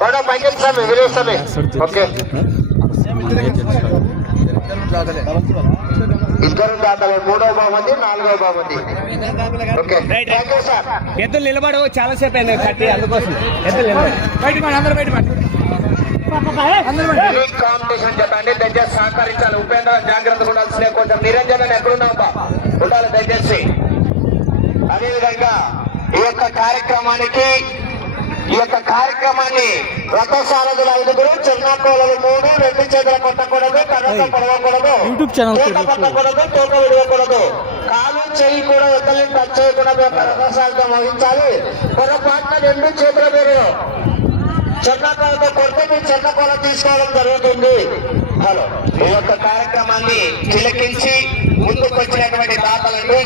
కొడ Michael Swami village Swami okay. ఇద్దరు దాతలు మూడో బాగుంది నాలుగో బాగుంది ఓకే. థ్యాంక్ యూ సార్ ఎద్దులు నిలబడు చాలా సేపు అయింది కట్టి అందుకోసం. ఎద్దులు నిలబడు బయట అందరూ బయట కాంపిటీషన్ చెప్పండి దయచేసి సహకరించాలి. ఉపేంద్ర జాగ్రత్తగా ఉండాల్సిన కొంచెం నిరంజన ఎక్కడున్నావు ఉండాలి దయచేసి. అదేవిధంగా ఈ యొక్క కార్యక్రమానికి ఈ యొక్క కార్యక్రమాన్ని రథసారథుల ఐదుగురు చిన్నకోలలు మూడు రెండు చేతుల కొట్టకూడదు కనక పడవకూడదు యూట్యూబ్ ఛానల్ పట్టకూడదు తోక విడవకూడదు. కాలు చేయి కూడా ఎక్కడిని టచ్ చేయకూడదు రథసారథం వహించాలి పొరపాటున రెండు చేతుల మీరు చెన్నకోలతో కొడితే మీ చెన్నకోల తీసుకోవడం జరుగుతుంది. హలో. ఈ యొక్క కార్యక్రమాన్ని చిలకించి ముందుకు వచ్చినటువంటి దాతలండి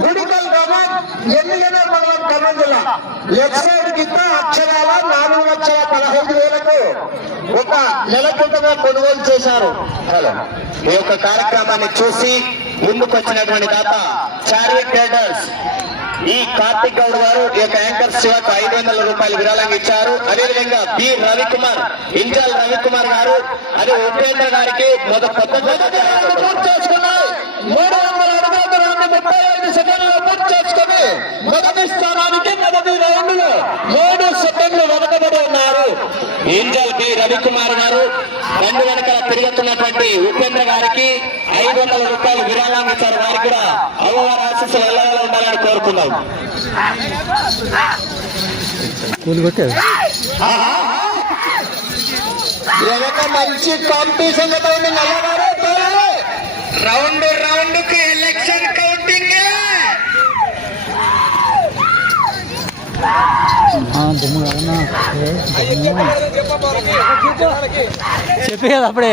గుడికల్ గ్రామం ఎన్నికల మండలం ఖమ్మం జిల్లా. లెఫ్ట్ సైడ్ కింద అక్షరాల నాలుగు లక్షల పదహైదు వేలకు ఒక నెల క్రితమే కొనుగోలు చేశారు హలో ఈ యొక్క కార్యక్రమాన్ని చూసి ముందుకు వచ్చినటువంటి దాత చార్విక్ ట్రేడర్స్ ఈ కార్తిక్ గౌడ్ గారు ఈ యొక్క యాంకర్ శివకు ఐదు వందల రూపాయలు విరాళంగా ఇచ్చారు అదేవిధంగా బి రవికుమార్ ఇంజాల్ రవికుమార్ గారు అదే ఉపేంద్ర గారికి మొదటి మొదటి ముప్పై ఐదు సెకండ్లు పూర్తి చేసుకుని మొదటి స్థానానికి మొదటి మూడు సెకండ్లు వెనకబడి ఉన్నారు. ఇంజల్ బి రవికుమార్ గారు రెండు వెనకాల తిరుగుతున్నటువంటి ఉపేంద్ర గారికి ఐదు వందల రూపాయలు విరాళంగా ఇచ్చారు. వారికి కూడా అమ్మవారి ఆశీస్సులు ఎల్లవేళ ఉండాలని కోరుకున్నాం మంచి competition round round చెప్పే కదా అప్పుడే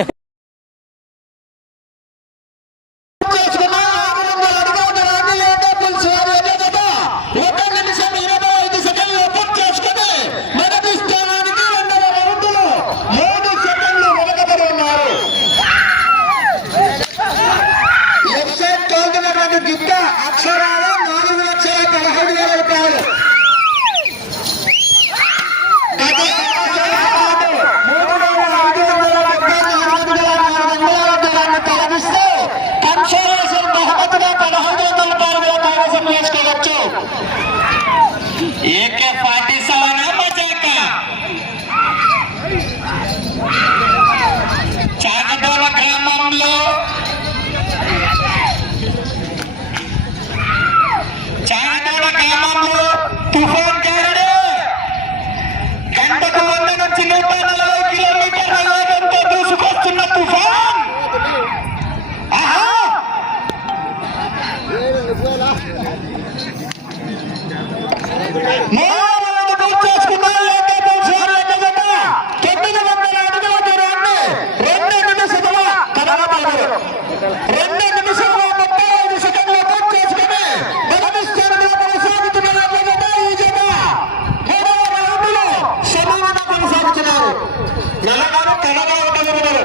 కొనసాగుతున్నారు నల్లగారు కనగా ఉండగలుగుతారు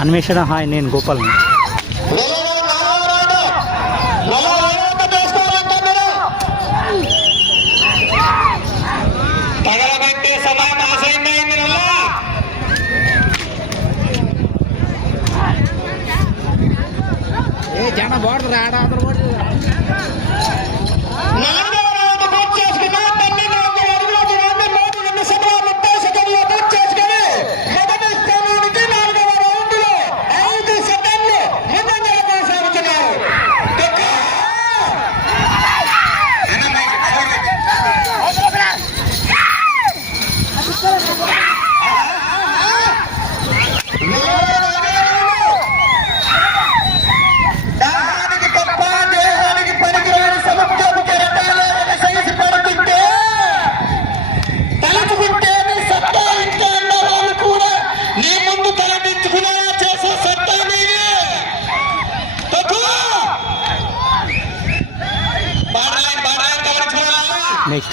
అన్వేషణ హాయ్ నేను గోపాల్ వాటర్ రాడా?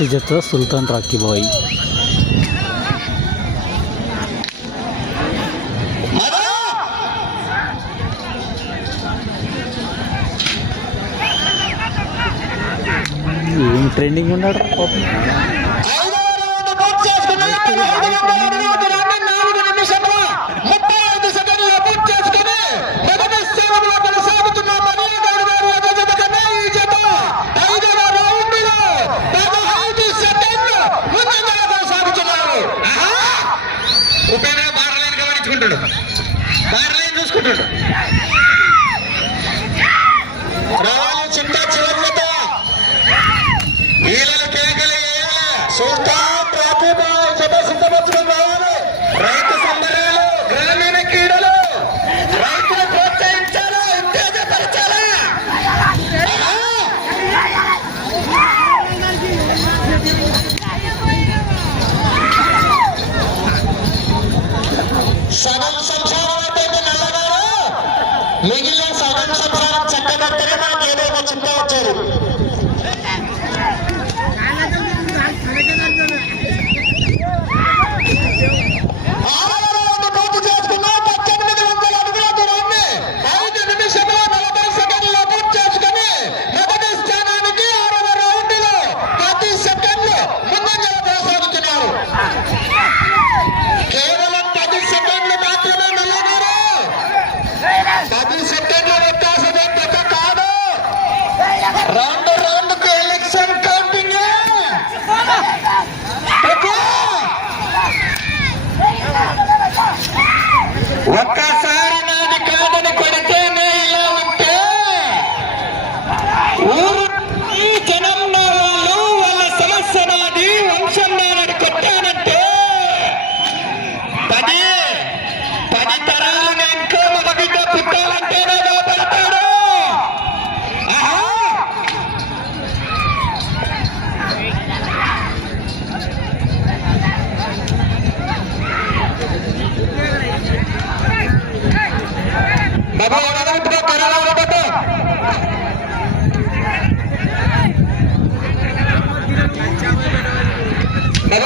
ജത്ത് സുൽത്താൻ റാക്കിബോയ് ఏం ట్రెండింగ్ ఉన్నాడు పాపం చూసుకుంటాడు. దారిలో చూసుకుంటాడు.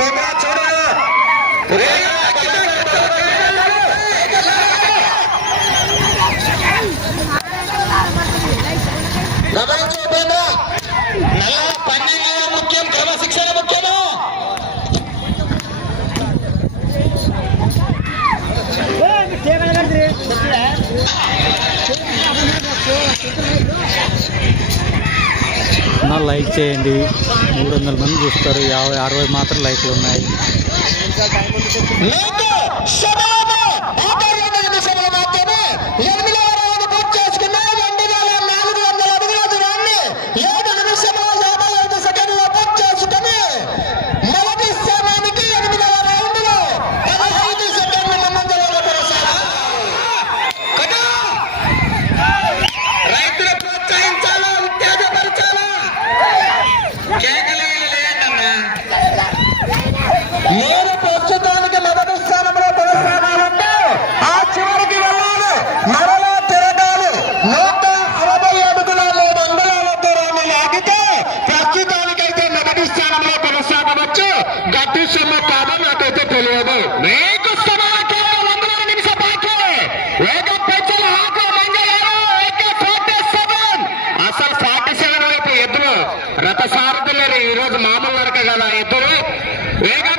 তোমরা ছোট ఛానల్ లైక్ చేయండి. మూడు వందల మంది చూస్తారు. యాభై అరవై మాత్రం లైక్లు ఉన్నాయి. ಈಗ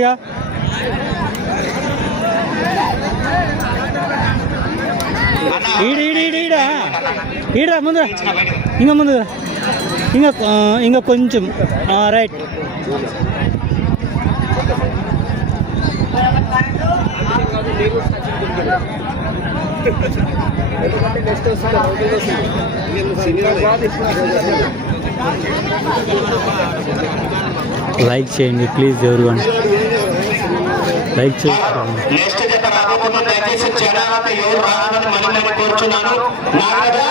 ఈడుగా ఈడు ఈడు ఈడు ఈడ. ఈడరా ముందు ఇంకా ముందు ఇంకా ఇంకా కొంచెం రైట్. లైక్ చేయండి ప్లీజ్ ఎవరు లైక్ చేయండి నెక్స్ట్ జత రాబోతున్న దయచేసి జనాలతో ఎవరు రావాలని మనం కోరుచున్నాను. నాగరాజా